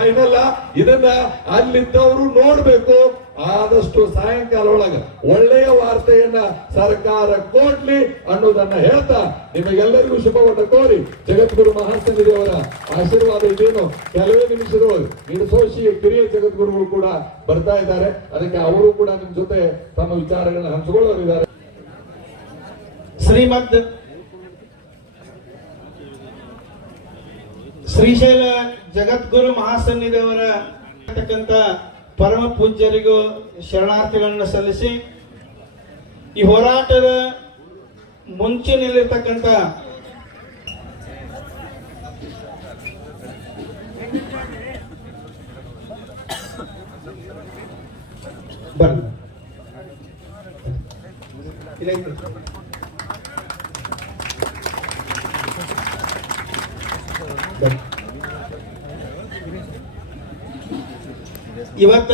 ಏನಲ್ಲ ಇದನ್ನ ಅಲ್ಲಿದ್ದವರು ನೋಡ್ಬೇಕು. ಆದಷ್ಟು ಸಾಯಂಕಾಲ ಒಳಗ ಒಳ್ಳೆಯ ವಾರ್ತೆಯನ್ನ ಸರ್ಕಾರ ಕೊಡ್ಲಿ ಅನ್ನೋದನ್ನ ಹೇಳ್ತಾ ನಿಮಗೆಲ್ಲರಿಗೂ ಶುಭವನ್ನ ಕೋರಿ ಜಗದ್ಗುರು ಮಹಾಸನ್ನಿಧಿಯವರ ಆಶೀರ್ವಾದ ಇದೇನು ಕೆಲವೇ ನಿಮಿಷದವರು ಇಡಸೋಶಿ ಕಿರಿಯ ಜಗದ್ಗುರುಗಳು ಕೂಡ ಬರ್ತಾ ಇದ್ದಾರೆ. ಅದಕ್ಕೆ ಅವರು ಕೂಡ ನಿಮ್ ಜೊತೆ ತಮ್ಮ ವಿಚಾರಗಳನ್ನ ಹಂಚಿಕೊಳ್ಳೋರಿದ್ದಾರೆ ಶ್ರೀಮದ್ ಶ್ರೀಶೈಲ ಜಗದ್ಗುರು ಮಹಾಸನ್ನಿಧಿಯವರ ಇರತಕ್ಕಂಥ ಪರಮ ಪೂಜ್ಯರಿಗೂ ಶರಣಾರ್ಥಿಗಳನ್ನು ಸಲ್ಲಿಸಿ ಈ ಹೋರಾಟದ ಮುಂಚಿನಲ್ಲಿರ್ತಕ್ಕಂಥ ಬನ್ನಿ. ಇವತ್ತ